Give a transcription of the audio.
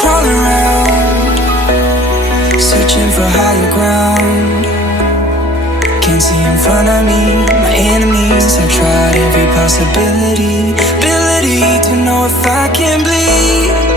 crawling around, searching for higher ground. Can't see in front of me, my enemies. I've tried every possibility, ability to know if I can bleed.